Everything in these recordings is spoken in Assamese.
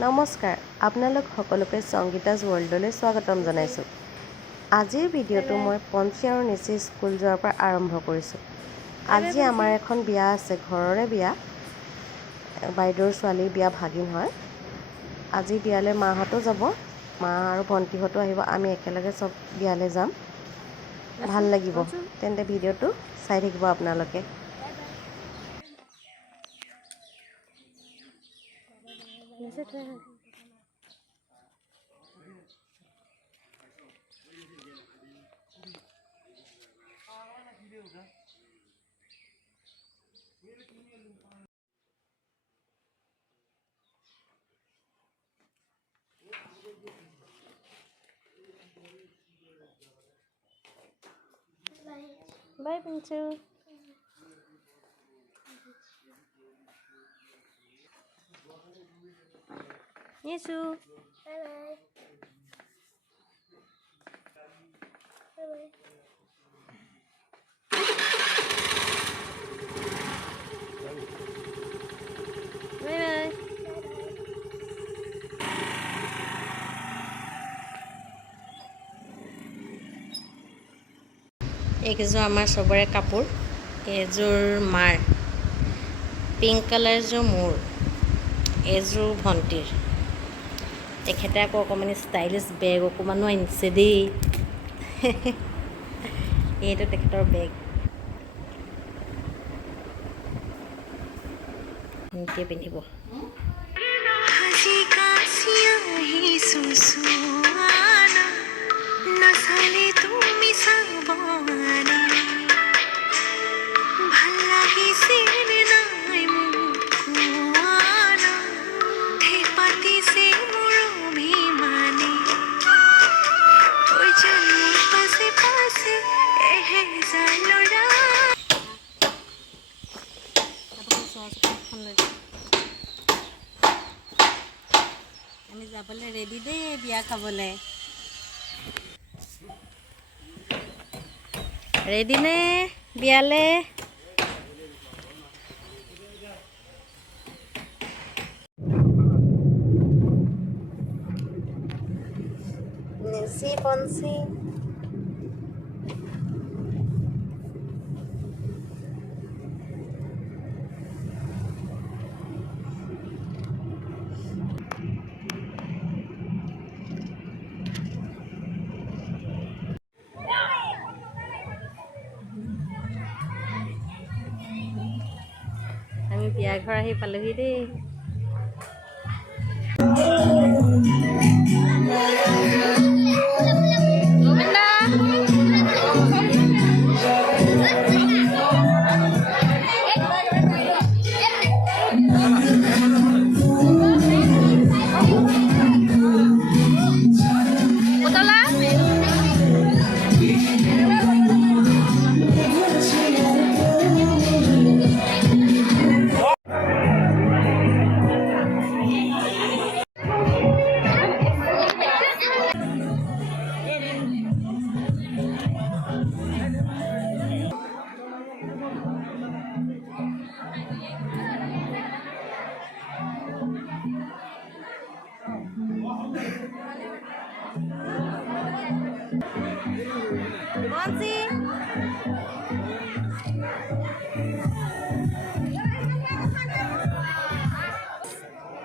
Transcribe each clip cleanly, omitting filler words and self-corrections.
নমস্কাৰ, আপোনালোক সকলোকে সংগীতাজ ৱৰ্ল্ডলৈ স্বাগতম জনাইছোঁ। আজিৰ ভিডিঅ'টো মই পঞ্চী আৰু নিচি স্কুল যোৱাৰ পৰা আৰম্ভ কৰিছোঁ। আজি আমাৰ এখন বিয়া আছে, ঘৰৰে বিয়া, বাইদেউৰ ছোৱালীৰ বিয়া, ভাগিন হয়। আজি বিয়ালৈ মাহঁতো যাব, মা আৰু ভণ্টিহঁতো আহিব, আমি একেলগে চব বিয়ালৈ যাম। ভাল লাগিব, তেন্তে ভিডিঅ'টো চাই থাকিব আপোনালোকে। Bye, Pinchu. Yesu. Bye bye. Bye bye. Bye bye. এইকেইযোৰ আমাৰ চবৰে কাপোৰ, এইযোৰ মাৰ, পিংক কালাৰযোৰ মোৰ, এইযোৰ ভণ্টিৰ। তেখেতে আকৌ অকণমানি ষ্টাইলিছ বেগ অকণমানো আনিছে দেই। এইটো তেখেতৰ বেগ। এনেকৈ পিন্ধিব। আমি যাবলৈ ৰেডি দেই বিয়া খাবলৈ। ৰেডি নে বিয়ালে? নিচি পঞ্চি আমি বিয়া ঘৰ আহি পালোহি দেই।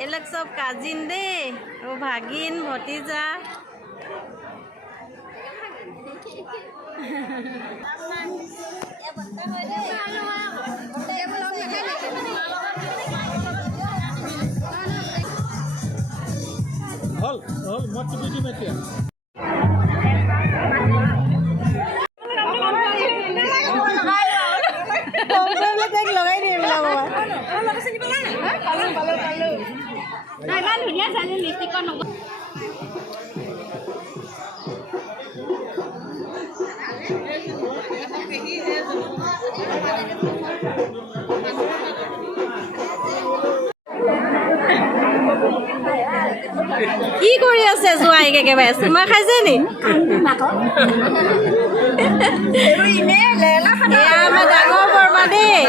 এলোক সব কাজিন দেই, ও ভাগিন ভতিজা। হল হল মত দিদি মেটিয়া লগাই দিয়ে এইবিলাক ইমান ধুনীয়া চালি লিপষ্টিকৰ নগ কি কৰি আছে জোৱাইক? একেবাৰে চুমা খাইছে নি? আমাৰ ডাঙৰ বৰমা দেই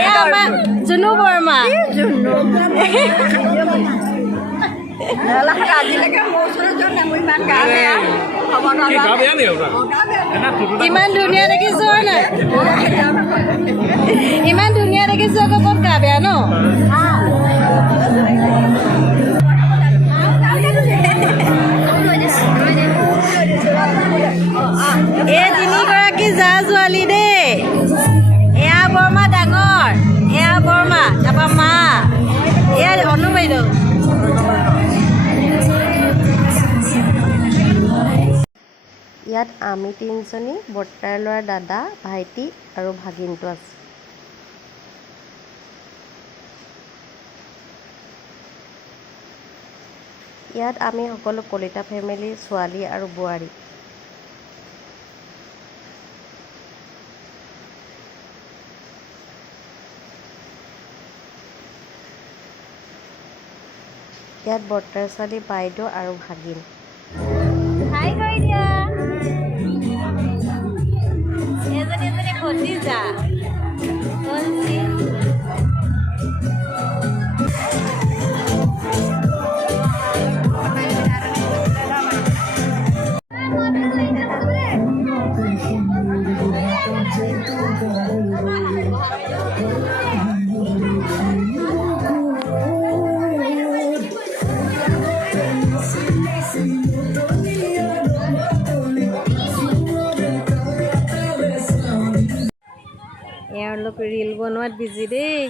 এয়া আমাৰ জুনু বৰ্মা আজিলৈকে মোৰ ওচৰত যোৱা নাই মোৰ ইমান গা বেয়া ইমান ধুনীয়া দেখিছো হয় নাই ইমান ধুনীয়া দেখিছো আকৌ ক'ত গা বেয়া ন এই তিনিগৰাকী জা ছোৱালী দেই এয়া বৰমা ডাঙৰ এয়া বৰমা তাৰপৰা মা এয়া অনু বাইদেউ ইয়াত আমি তিনিজনী বৰ্তাৰ ল'ৰা দাদা ভাইটি আৰু ভাগিনটো আছে ইয়াত আমি সকলো কলিতা ফেমিলিৰ ছোৱালী আৰু বোৱাৰী ইয়াত বৰ্তাৰ ছোৱালী বাইদেউ আৰু ভাগিন হাই কৰি দিয়া এজনী ভতিজা এওঁলোক ৰীল বনোৱাত বিজি দেই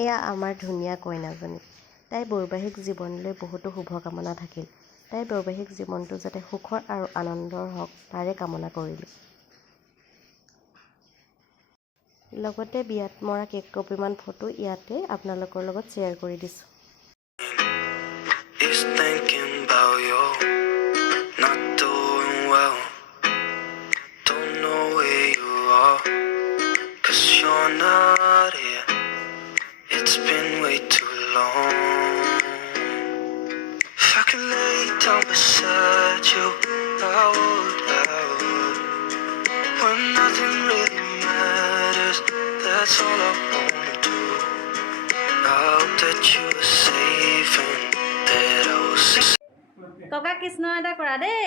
এয়া আমাৰ ধুনীয়া কইনাজনী তাইৰ বৈবাহিক জীৱনলৈ বহুতো শুভকামনা থাকিল তাইৰ বৈবাহিক জীৱনটো যাতে সুখৰ আৰু আনন্দৰ হওক তাৰে কামনা কৰিলোঁ লগতে বিয়াত মৰা কেক কপিমান ফটো ইয়াতে আপোনালোকৰ লগত শ্বেয়াৰ কৰি দিছোঁ He's thinking about you, not doing well. Don't know where you are, 'cause you're not here. It's been way too long. If I could lay down beside you, I would. When nothing really matters, that's all I wanna do. I hope that you were safe and that I was safe. ককা কৃষ্ণ এটা কৰা দেই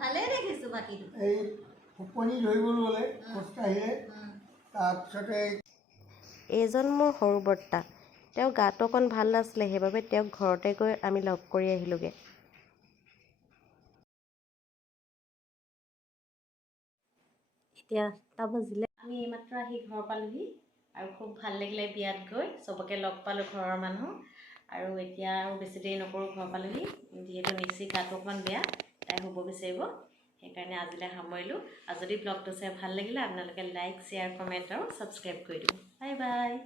ভালে দেখিছো বাকীটো এই টোপনি ধৰিবলৈ গ'লে খোজকাঢ়িলে তাৰপিছতে এইজন মোৰ সৰু বৰ্তা তেওঁ গাটো অকণ ভাল নাছিলে সেইবাবে তেওঁক ঘৰতে গৈ আমি লগ কৰি আহিলোঁগৈ এতিয়া 8টা বাজিলে আমি এইমাত্ৰ আহি ঘৰ পালোহি আৰু খুব ভাল লাগিলে বিয়াত গৈ চবকে লগ পালোঁ ঘৰৰ মানুহ আৰু এতিয়া আৰু বেছি দেৰি নকৰোঁ ঘৰ পালোহি যিহেতু নিচি গাটো অকণমান বেয়া তাই শুব বিচাৰিব সেইকাৰণে আজিলৈ সামৰিলোঁ আৰু যদি ব্লগটো চাই ভাল লাগিলে আপোনালোকে লাইক শ্বেয়াৰ কমেণ্ট আৰু ছাবস্ক্ৰাইব কৰি দিব বাই বাই